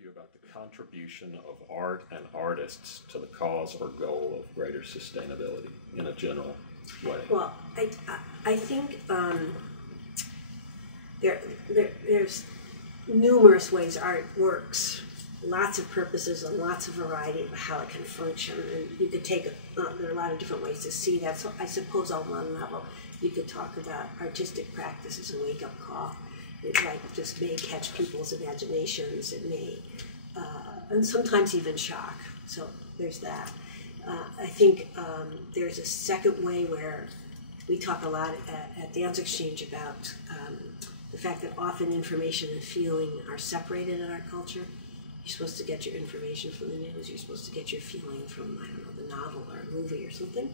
your view about the contribution of art and artists to the cause or goal of greater sustainability in a general way? Well, I think there's numerous ways art works, lots of purposes and lots of variety of how it can function, and you could take there are a lot of different ways to see that. So I suppose on one level you could talk about artistic practice as a wake-up call. It just may catch people's imaginations. It may, and sometimes even shock. So there's that. I think there's a second way where we talk a lot at Dance Exchange about the fact that often information and feeling are separated in our culture. You're supposed to get your information from the news. You're supposed to get your feeling from, I don't know, the novel or a movie or something.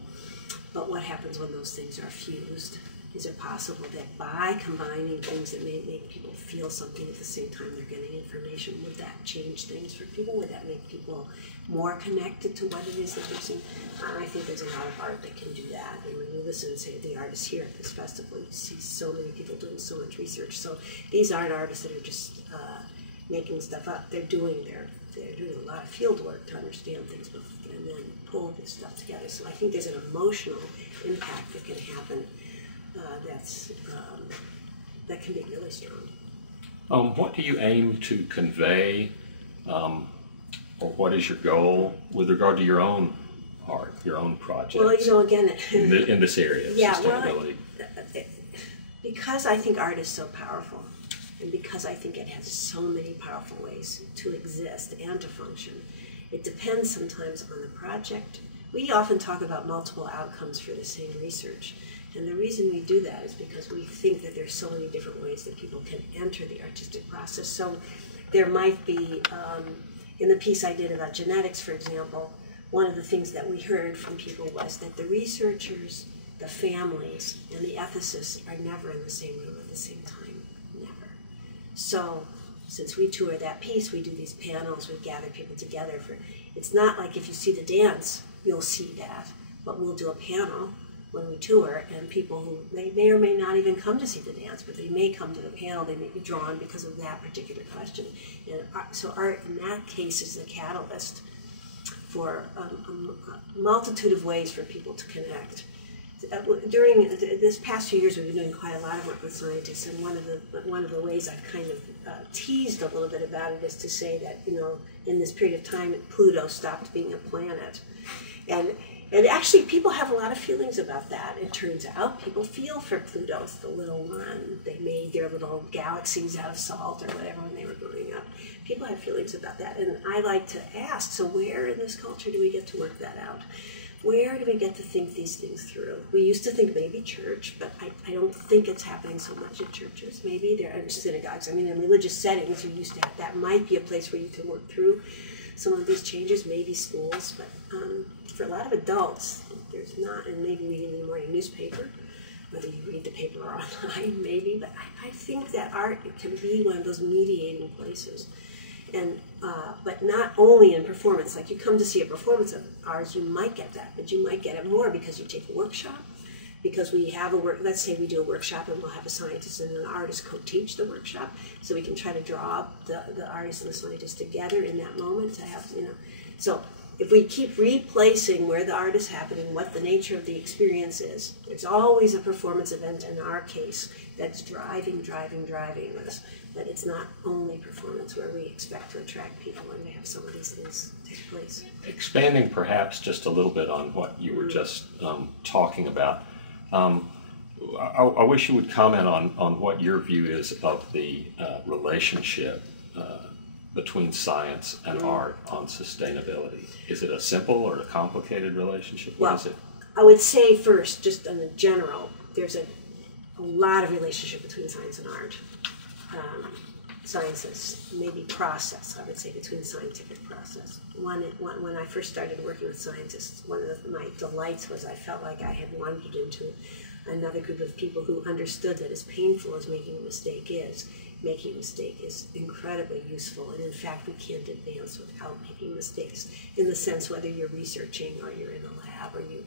But what happens when those things are fused? Is it possible that by combining things that may make people feel something at the same time they're getting information, would that change things for people? Would that make people more connected to what it is that they're seeing? I think there's a lot of art that can do that. And when you listen and say the artists here at this festival, you see so many people doing so much research. So these aren't artists that are just making stuff up. They're doing a lot of field work to understand things and then pull this stuff together. So I think there's an emotional impact that can happen that can be really strong. What do you aim to convey, or what is your goal with regard to your own art, your own projects? Well, again, in this area of sustainability. Because I think art is so powerful, and because I think it has so many powerful ways to exist and to function, it depends sometimes on the project. We often talk about multiple outcomes for the same research. And the reason we do that is because we think that there's so many different ways that people can enter the artistic process. So there might be, in the piece I did about genetics, for example, one of the things that we heard from people was that the researchers, the families, and the ethicists are never in the same room at the same time. Never. So since we tour that piece, we do these panels, we gather people together for, it's not like if you see the dance, you'll see that, but we'll do a panel when we tour, and people who may or may not even come to see the dance, but they may come to the panel, they may be drawn because of that particular question. And so art in that case is the catalyst for a multitude of ways for people to connect. During this past few years, we've been doing quite a lot of work with scientists, and one of the ways I've kind of teased a little bit about it is to say that, in this period of time, Pluto stopped being a planet. And actually, people have a lot of feelings about that. It turns out people feel for Pluto. It's the little one. They made their little galaxies out of salt or whatever when they were growing up. People have feelings about that. And I like to ask, so where in this culture do we get to work that out? Where do we get to think these things through? We used to think maybe church, but I don't think it's happening so much at churches. Maybe there are synagogues. I mean, in religious settings, you used to have, that might be a place where you can work through some of these changes, maybe schools, but for a lot of adults, there's not, and maybe reading the morning newspaper, whether you read the paper or online, maybe, but I think that art, it can be one of those mediating places. And, but not only in performance, like you come to see a performance of ours, you might get that, but you might get it more because you take a workshop, because we have let's say we do a workshop and we'll have a scientist and an artist co-teach the workshop, so we can try to draw the artist and the scientist together in that moment to have, so if we keep replacing where the art is happening, what the nature of the experience is, there's always a performance event in our case that's driving us, but it's not only performance where we expect to attract people and to have some of these things take place. Expanding perhaps just a little bit on what you were just talking about, I wish you would comment on what your view is of the relationship between science and art on sustainability. Is it a simple or a complicated relationship? What is it? I would say first, just in the general, there's a lot of relationship between science and art. Science is maybe process, I would say, between scientific process. When I first started working with scientists, one of my delights was I felt like I had wandered into another group of people who understood that as painful as making a mistake is incredibly useful, and in fact we can't advance without making mistakes, in the sense whether you're researching or you're in a lab or you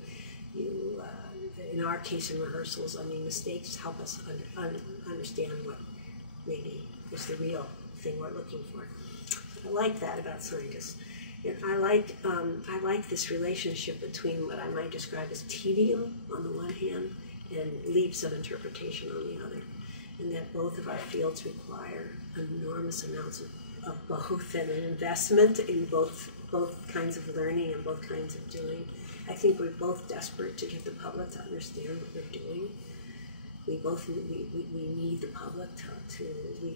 in our case in rehearsals, I mean, mistakes help us understand what maybe is the real thing we're looking for. I like that about scientists. And I like this relationship between what I might describe as tedium on the one hand and leaps of interpretation on the other. And that both of our fields require enormous amounts of both, and an investment in both kinds of learning and both kinds of doing. I think we're both desperate to get the public to understand what we're doing. We need the public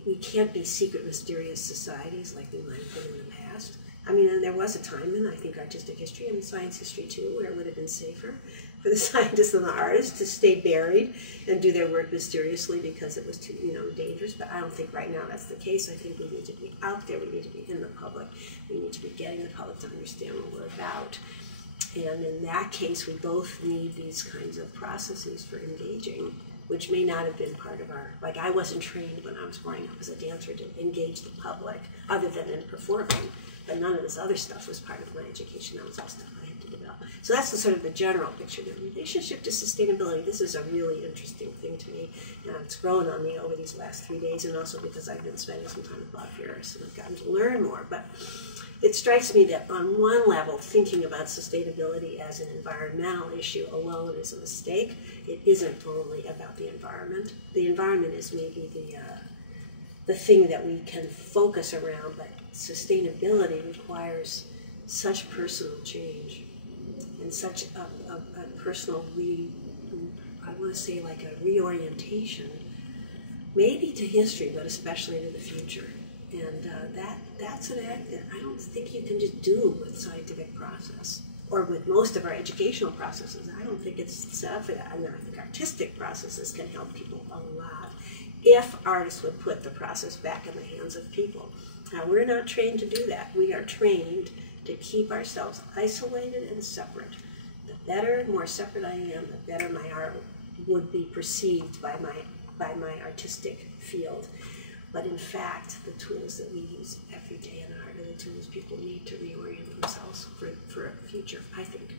we can't be secret, mysterious societies like we might have been in the past. I mean, and there was a time in, I think, artistic history and science history too, where it would have been safer for the scientists and the artists to stay buried and do their work mysteriously because it was too, dangerous. But I don't think right now that's the case. I think we need to be out there. We need to be in the public. We need to be getting the public to understand what we're about. And in that case, we both need these kinds of processes for engaging, which may not have been part of our, like I wasn't trained when I was growing up as a dancer to engage the public other than in performing, but none of this other stuff was part of my education. That was all stuff I had to develop. So that's the sort of the general picture. The relationship to sustainability, this is a really interesting thing to me, and it's grown on me over these last 3 days, and also because I've been spending some time with Bob Ferris and I've gotten to learn more. But it strikes me that on one level, thinking about sustainability as an environmental issue alone is a mistake. It isn't only about the environment. The environment is maybe the thing that we can focus around, but sustainability requires such personal change and such a personal I want to say like a reorientation, maybe to history, but especially to the future. And that's an act that I don't think you can just do with scientific process or with most of our educational processes. I don't think it's set up for that. I mean, I think artistic processes can help people a lot if artists would put the process back in the hands of people. Now, we're not trained to do that. We are trained to keep ourselves isolated and separate. The better, more separate I am, the better my art would be perceived by my artistic field. But in fact, the tools that we use every day in art are the tools people need to reorient themselves for a future, I think.